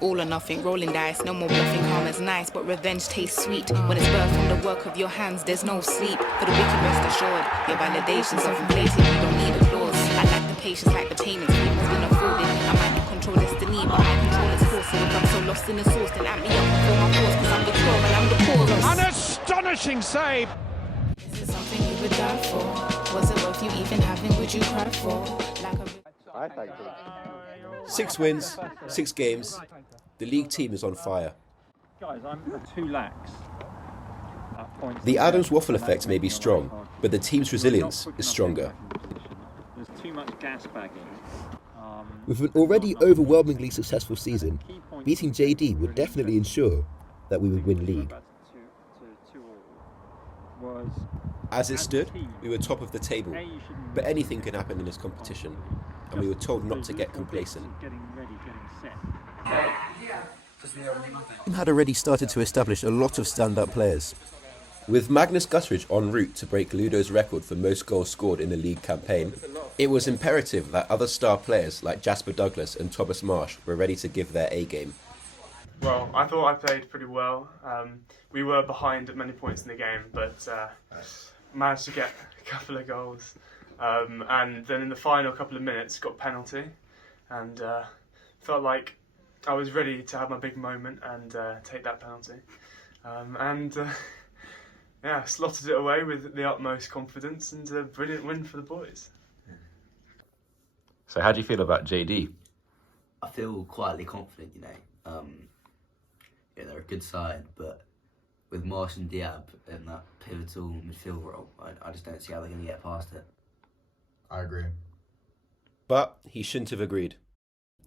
All or nothing, rolling dice, no more bluffing, karma's nice, but revenge tastes sweet. When it's birthed from the work of your hands, there's no sleep. For the wicked, rest assured, your validation's self-inflated, you don't need applause. I like the patience, like the payments, people's been afforded. I might not control destiny, but I control its course. So if I'm so lost in the source, then amp me up and fill my course, cause I'm the cure and I'm the chorus. An astonishing save! Is it something you would die for? Was it worth you even having, would you cry for? Like I thank you. 6 wins, 6 games. The league team is on fire. Guys, I'm too lax at points. The Adams waffle effect may be strong, but the team's resilience is stronger. There's too much gas bagging. With an already overwhelmingly successful season, beating JD would definitely ensure that we would win league. As it stood, we were top of the table, but anything can happen in this competition, and we were told not to get complacent. The team had already started to establish a lot of stand-up players. With Magnus Gutteridge en route to break Ludo's record for most goals scored in the league campaign, it was imperative that other star players like Jasper Douglas and Thomas Marsh were ready to give their A-game. Well, I thought I played pretty well. We were behind at many points in the game, but managed to get a couple of goals. And then in the final couple of minutes, got a penalty, and felt like I was ready to have my big moment and take that penalty. Yeah, slotted it away with the utmost confidence, and a brilliant win for the boys. So how do you feel about JD? I feel quietly confident, you know. Yeah, they're a good side, but with Marsh and Diab in that pivotal midfield role, I just don't see how they're going to get past it. I agree. But he shouldn't have agreed.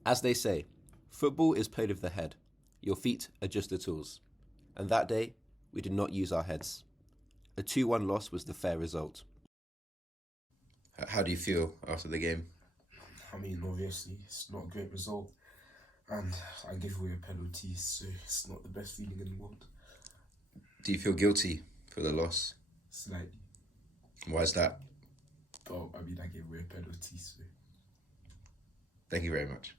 As they say, football is played with the head. Your feet are just the tools. And that day, we did not use our heads. A 2-1 loss was the fair result. How do you feel after the game? I mean, obviously, it's not a great result. And I gave away a penalty, so it's not the best feeling in the world. Do you feel guilty for the loss? Slightly. Why is that? Oh, I mean, I gave away a penalty, so... Thank you very much.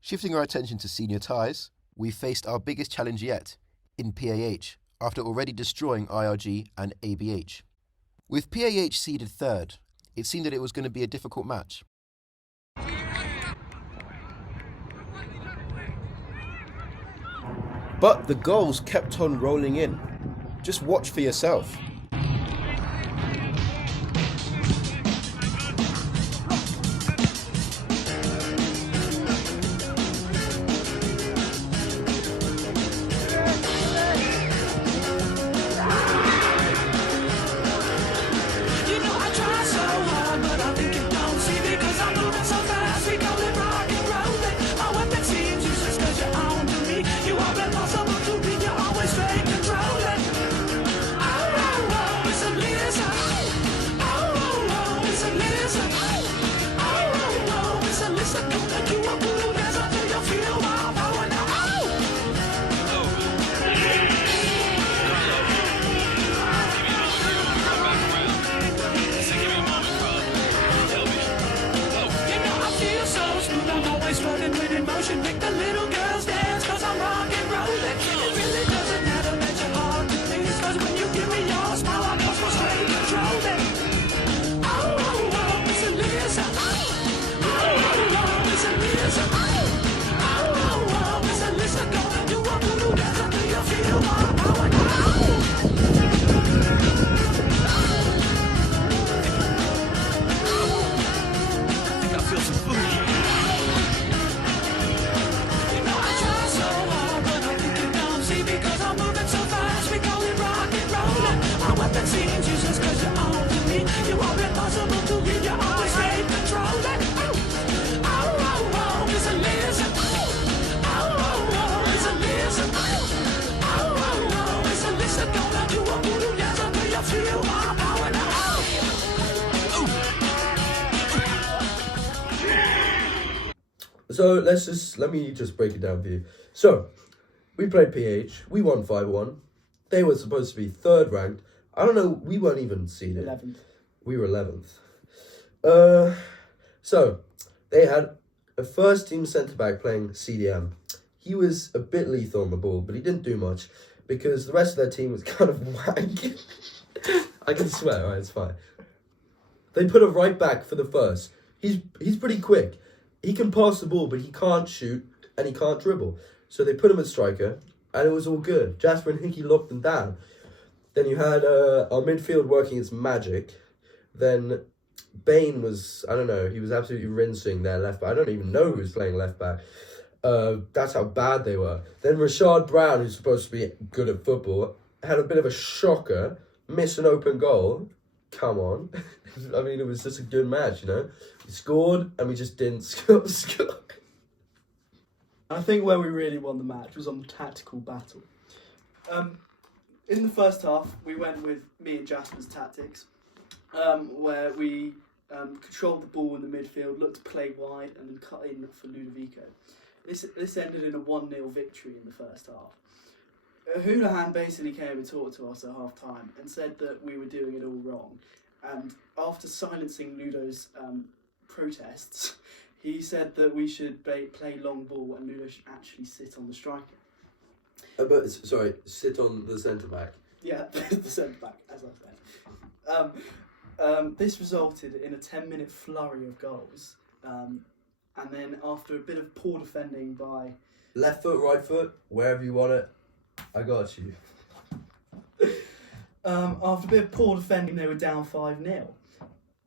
Shifting our attention to senior ties, we faced our biggest challenge yet, in PAH, after already destroying IRG and ABH. With PAH seeded third, it seemed that it was going to be a difficult match. But the goals kept on rolling in. Just watch for yourself. So let me just break it down for you. So we played PH. We won 5-1. They were supposed to be third ranked. I don't know. We weren't even seeded. 11th. We were 11th. So they had a first team centre back playing CDM. He was a bit lethal on the ball, but he didn't do much because the rest of their team was kind of wank. I can swear, right? It's fine. They put a right back for the first. He's pretty quick. He can pass the ball, but he can't shoot and he can't dribble. So they put him at striker, and it was all good. Jasper and Hickey locked them down. Then you had our midfield working its magic. Then Bain was, I don't know, he was absolutely rinsing their left back. I don't even know who was playing left back. That's how bad they were. Then Rashad Brown, who's supposed to be good at football, had a bit of a shocker, missed an open goal. Come on. I mean, it was just a good match, you know. We scored and we just didn't score. I think where we really won the match was on the tactical battle. In the first half, we went with me and Jasper's tactics, where we controlled the ball in the midfield, looked to play wide, and then cut in for Ludovico. This ended in a 1-0 victory in the first half. Houlihan basically came and talked to us at half time and said that we were doing it all wrong. And after silencing Ludo's protests, he said that we should play long ball and Ludo should actually sit on the striker. Sit on the centre back. Yeah, the centre back, as I said. This resulted in a 10-minute flurry of goals. And then after a bit of poor defending by... Left foot, right foot, wherever you want it, I got you. After a bit of poor defending, they were down 5-0.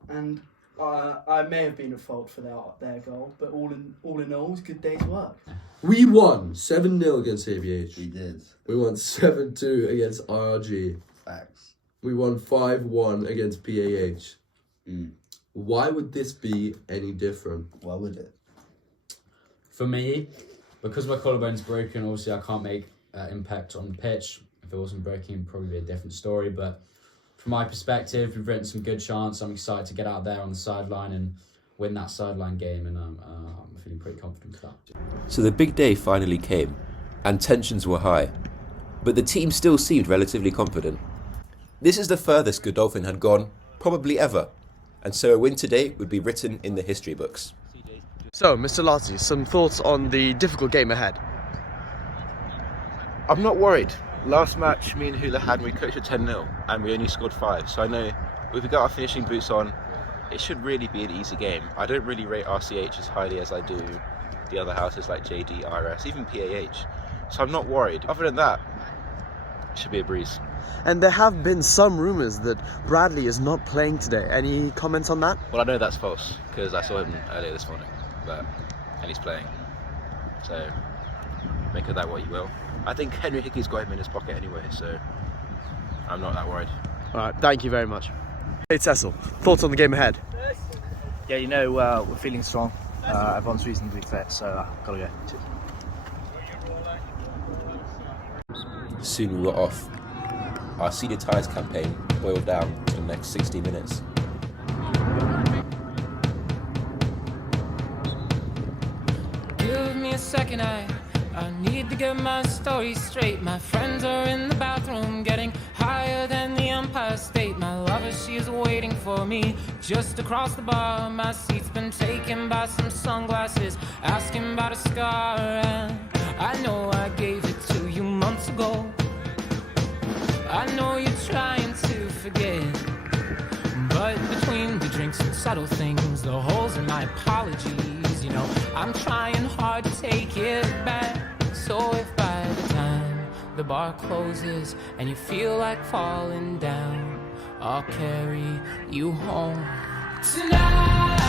And I may have been at fault for their goal, but all in all, it was a good day's work. We won 7-0 against ABH. We did. We won 7-2 against RG. Facts. We won 5-1 against PAH. Mm. Why would this be any different? Why would it? For me, because my collarbone's broken, obviously I can't make impact on the pitch. If it wasn't broken, it'd probably be a different story. But from my perspective, we've written some good chance. I'm excited to get out there on the sideline and win that sideline game, and I'm feeling pretty confident with that. So the big day finally came, and tensions were high. But the team still seemed relatively confident. This is the furthest Godolphin had gone, probably ever. And so a win today would be written in the history books. So, Mr. Lozzi, some thoughts on the difficult game ahead? I'm not worried. Last match, me and Houlihan, we coached at 10-0 and we only scored 5. So I know if we got our finishing boots on, it should really be an easy game. I don't really rate RCH as highly as I do the other houses like JD, RS, even PAH. So I'm not worried. Other than that, it should be a breeze. And there have been some rumours that Bradley is not playing today. Any comments on that? Well, I know that's false because I saw him earlier this morning, and he's playing. So make of that what you will. I think Henry Hickey's got him in his pocket anyway, so I'm not that worried. Alright, thank you very much. Hey Cecil, thoughts on the game ahead? Yeah, you know, we're feeling strong. Everyone's reasonably fit, so gotta go. Soon we were off. Our Seeded Ties campaign boiled down to the next 60 minutes. Give me a second, I need to get my story straight. My friends are in the bathroom getting higher than the Empire State. My lover, she is waiting for me just across the bar. My seat's been taken by some sunglasses asking about a scar, and I know I gave it to you months ago. I know you're trying to forget, but between the drinks and subtle things, the holes in my apologies, you know, I'm trying hard to take it back. So if by the time the bar closes and you feel like falling down, I'll carry you home tonight.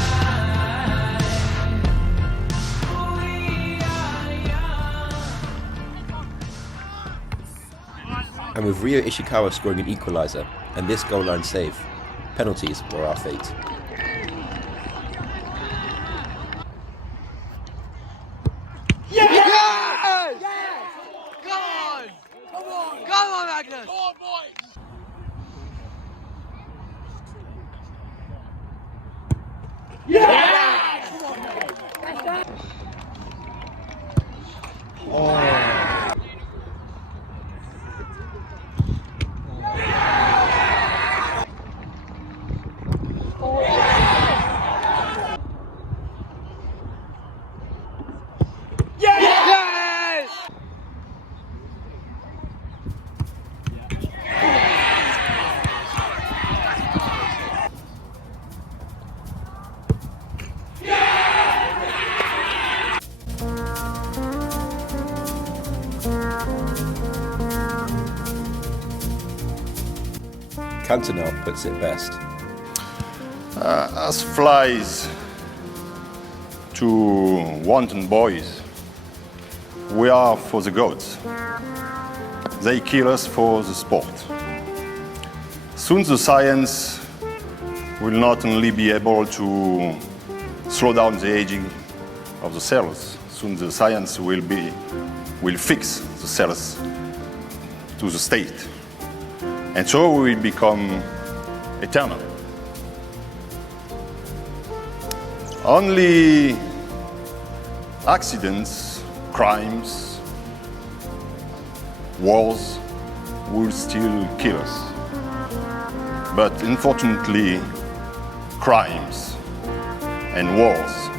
And with Ryo Ishikawa scoring an equaliser and this goal line save, penalties were our fate. Yes! Yes! Yes! Come on! Come on! Come on, Magnus! Come on, boys! Yes! Cantona puts it best. As flies to wanton boys, we are for the gods. They kill us for the sport. Soon the science will not only be able to slow down the aging of the cells, soon the science will fix the cells to the state. And so we will become eternal. Only accidents, crimes, wars will still kill us. But unfortunately, crimes and wars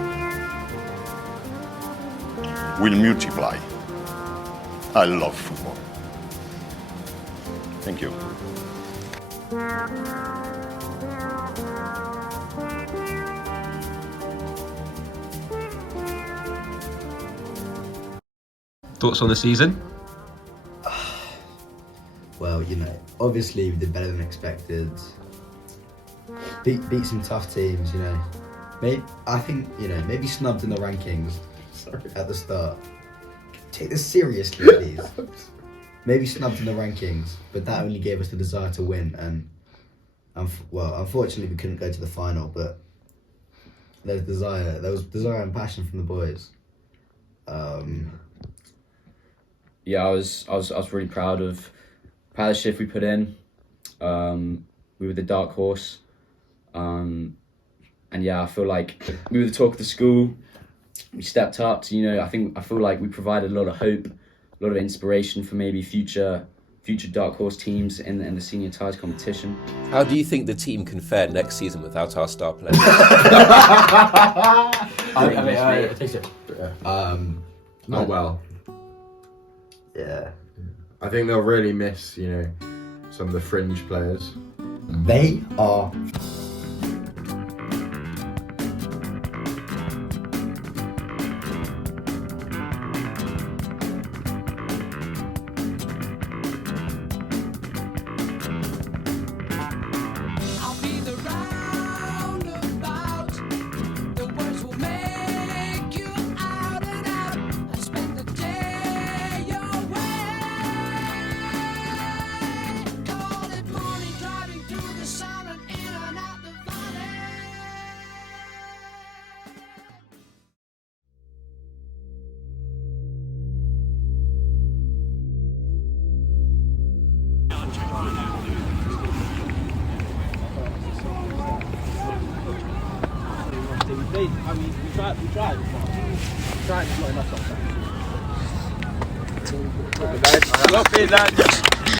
will multiply. I love football. Thank you. Thoughts on the season? Well, you know, obviously we did better than expected. Beat some tough teams, you know. I think, you know, maybe snubbed in the rankings at the start. Take this seriously, please. Maybe snubbed in the rankings, but that only gave us the desire to win. And well, unfortunately, we couldn't go to the final. But there was desire and passion from the boys. Yeah, I was really proud of the shift we put in. We were the dark horse, and yeah, I feel like we were the talk of the school. We stepped up to, you know, I feel like we provided a lot of hope, a lot of inspiration for maybe future dark horse teams in the senior ties competition. How do you think the team can fare next season without our star player? Not well. Yeah. I think they'll really miss, you know, some of the fringe players. They are. I mean, we tried. It's not enough sometimes. Well played, lads.